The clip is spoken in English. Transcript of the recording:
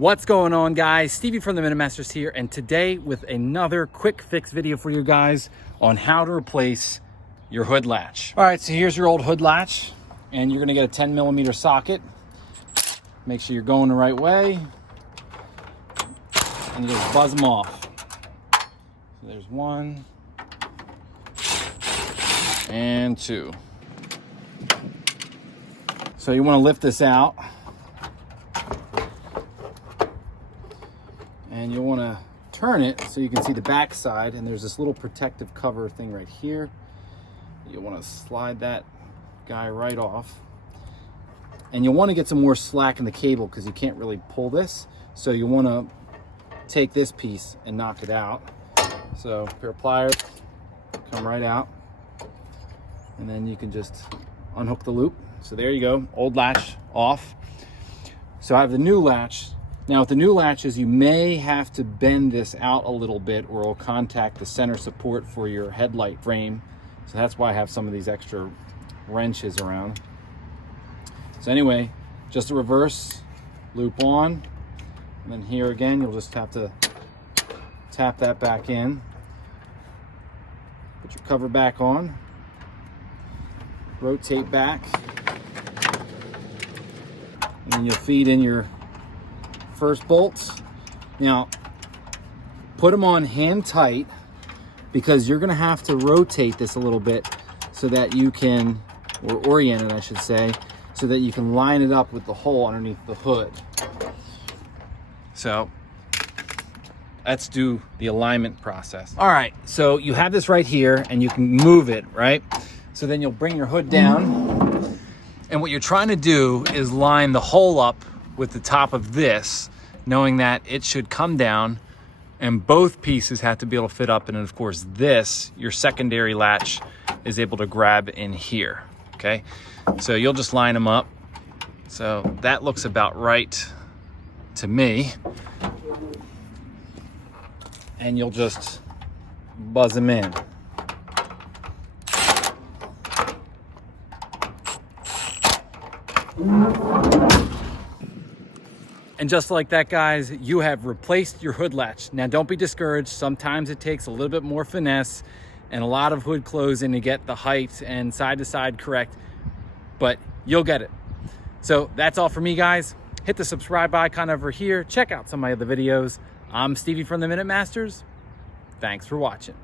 What's going on, guys? Stevie from the Minute Masters here, and today with another quick fix video for you guys on how to replace your hood latch. All right, so here's your old hood latch, and you're gonna get a 10mm socket. Make sure you're going the right way, and you just buzz them off. So there's one and two. So you want to lift this out, and you want to turn it so you can see the back side, and there's this little protective cover thing right here. You want to slide that guy right off, and you want to get some more slack in the cable because you can't really pull this, so you want to take this piece and knock it out. So pair of pliers come right out, and then you can just unhook the loop. So there you go, old latch off. So I have the new latch. Now with the new latches, you may have to bend this out a little bit or it'll contact the center support for your headlight frame. So that's why I have some of these extra wrenches around. So anyway, just a reverse, loop on, and then here again, you'll just have to tap that back in. Put your cover back on, rotate back, and then you'll feed in your first bolts. Now, put them on hand tight because you're gonna have to rotate this a little bit so that you can, or orient it I should say, so that you can line it up with the hole underneath the hood. So let's do the alignment process. All right, so you have this right here and you can move it, right? So then you'll bring your hood down, and what you're trying to do is line the hole up with the top of this, knowing that it should come down and both pieces have to be able to fit up, and of course this, your secondary latch, is able to grab in here, okay? So you'll just line them up. So that looks about right to me. And you'll just buzz them in. And just like that, guys, you have replaced your hood latch. Now don't be discouraged. Sometimes it takes a little bit more finesse and a lot of hood closing to get the height and side to side correct, but you'll get it. So that's all for me, guys. Hit the subscribe icon over here. Check out some of my other videos. I'm Stevie from the Minute Masters. Thanks for watching.